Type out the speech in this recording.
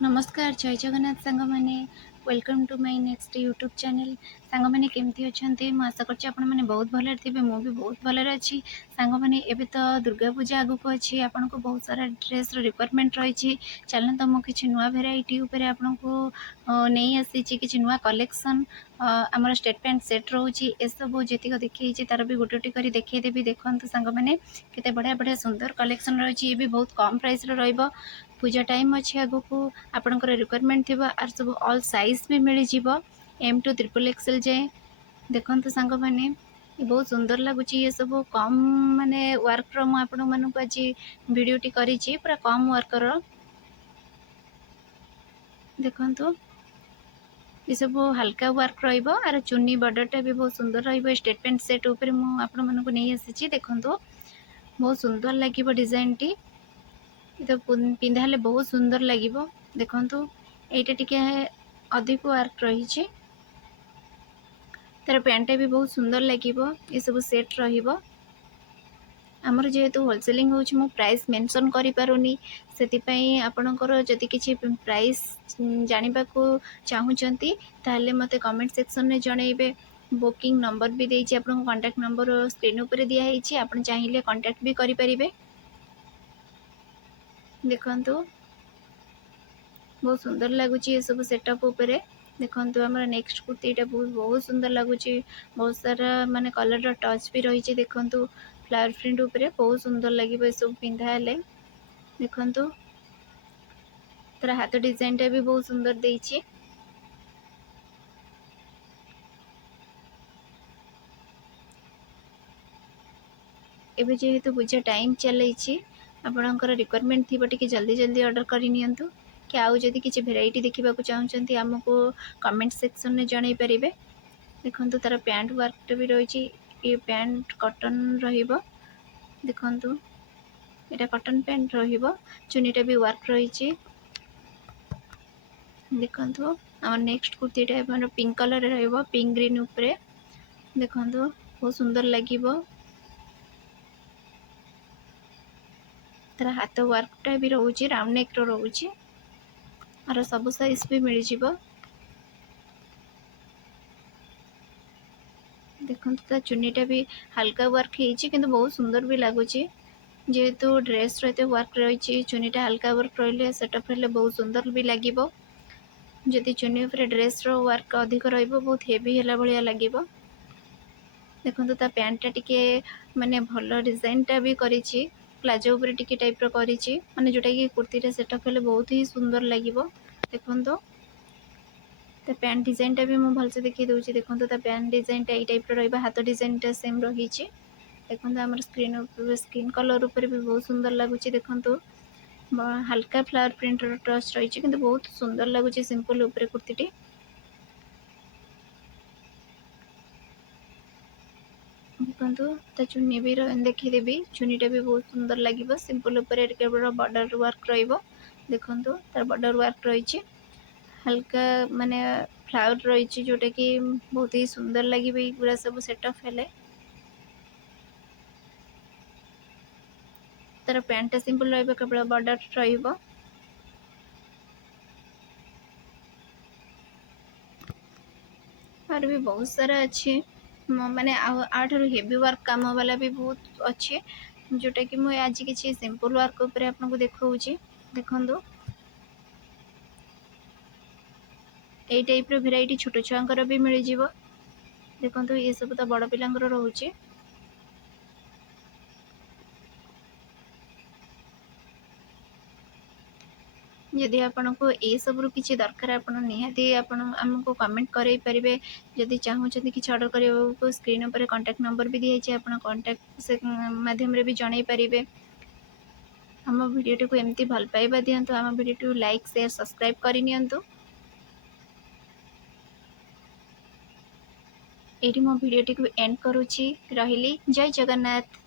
नमस्कार जय जगन्नाथ सांग मैंने welcome to my next YouTube channel. सांग मैंने केमती अच्छा मैं आशा करछि आपण मैंने बहुत भल थे मु भी बहुत भल अच्छी। सांग मैंने एबे तो दुर्गा पूजा आगु को अच्छी आपन को बहुत सारा ड्रेस रिक्वायरमेंट रही। चलन तो मुझे किसी नुआ भेराइटी उपर आपन को नहीं आसी किसी नुआ कलेक्शन आमर स्टेट पैंट सेट रोचे ए सब जी देखी तार भी गोटे गोटे कर देखईदेवी। देखो सांग मैंने केते बढ़िया बढ़िया सुंदर कलेक्शन रही। ये भी बहुत कम प्राइस रो पूजा टाइम अच्छी आगु को आपणकर रिक्वायरमेंट थी आर सब ऑल साइज भी मिल जाव एम टू ट्रिपल एक्सएल जाए। देखो सांग मैंने बहुत सुंदर लगुच ये सब कम माने वर्क आपण मानक आज भिडटी करी पूरा कम वर्कर देखो ये सब हल्का वर्क रही चुन्नी बॉर्डरटा भी बहुत सुंदर रही। स्टेट पेंट सेट उपर मुझे नहीं आसी देखो बहुत सुंदर लगे डिजाइन टी तो पिंधा बहुत सुंदर लगे। देखो यहाँ टी अधिक वर्क रही तार पैंटा भी बहुत सुंदर लगे। ये सब सेट रमर जेहेतु होलसेलिंग हो प्राइस मेंशन करि पारुनी से आपणकर जदि किसी प्राइस जानवा चाहूँगी ताहले मते कमेंट सेक्शन में जनइबे। बुकिंग नंबर भी देछि आपन कांटेक्ट नंबर स्क्रीन ऊपर दिया है आप चाहिए कांटेक्ट भी करें। देखो बहुत सुंदर लगुच ये सब सेटअप उपरे। देखो आम नेक्स्ट कुर्तीटा बहुत सुंदर लगुच बहुत सारा माने कलर टच भी रही। देखो फ्लावर प्रिंट उपरे बहुत सुंदर लगे सब पिंधा हेले। देखो तार हाथ डिजाइन टा भी बहुत सुंदर देछि। एबे जेहेतु पूजा टाइम चलती आपणकर रिक्वायरमेंट थी टे जल्दी जल्दी ऑर्डर करनी कि आउ जदि किसी भेराइटी देखा चाहते आमको कमेंट सेक्शन में जनई पारे। देखो तार पैंट वर्क भी रही। ये पैंट कॉटन रहिबो। देखो यहाँ कॉटन पैंट रहिबो चुनीटा भी वर्क रही। देखो आम नेक्स्ट कुर्तीटा पिंक कलर रहिबो पिंक ग्रीन उपरे। देखो बहुत सुंदर लगे तार हाथ वर्कटा भी रोचे राउंड नेक रोचे और सब साइज भी मिल जाव। देखो चुन्नीटा भी हल्का वर्क होती किंतु बहुत सुंदर भी लगुच जेहेतु ड्रेस रही वर्क रही चुन्नीटा हल्का वर्क रही सेटअप हेल्ले बहुत सुंदर भी लगे। जदि चुन्नी उपर ड्रेस वर्क अधिक बहुत हेवी है भाया लगे। देखो पैंटा टिके माने भल डिजाइनटा भी करी प्लाजो उपर टिके टाइप करी माने जोटा कि कुर्तीटा सेटअप हेल्ले बहुत ही सुंदर लगे। देखो पैंट डिजाइनटा भी मुझे भलसे देखी दूसरी। देखो पैंट डिजाइनटा ये टाइप रहा हाथ डिजाइनटा सेम रही। देखो आम स्क्रीन कलर उपर भी बहुत सुंदर लगुच। देखो हल्का फ्लावर प्रिंट टच रही किंतु बहुत सुंदर लगुच सिंपल उपर कुर्तीटी। देखो चुन्नी भी देखीदेवी चुन्नीटा भी बहुत सुंदर लगे सिंपल उपर केवल बॉर्डर वर्क रही। देखो तार बॉर्डर वर्क रही हल्का माने फ्लावर रही जोटा कि बहुत ही सुंदर लगे पूरा सब सेटअप हेले। तार पैंटा सिंपल रही केवल बॉर्डर रही। और भी बहुत सारा अच्छे माने आठर हेवी वर्क काम वाला भी बहुत अच्छे जोटा कि मुझे आज किसी सिंपल वर्क उपर आपको देखा। देखो यही टाइप भेराइटी छोट छुआंकर भी मिल जाव। देखो ये सब तो बड़ पिलांकर रोचे। जदि आपको ये सबरू किसी दरकार आपड़ निहाती आमको कमेंट करे पारे। जदि चाहूँगी किसी ऑर्डर करने को स्क्रीन पर कांटेक्ट नंबर भी दिखाई आप कांटेक्ट से माध्यम भी जन पारे। आम भिडियो को एमती भल पाइबा दिंतु आम भिडियो लाइक शेयर सब्सक्राइब करनी। ये मो भिडियो को एंड करुच्ची रही जय जगन्नाथ।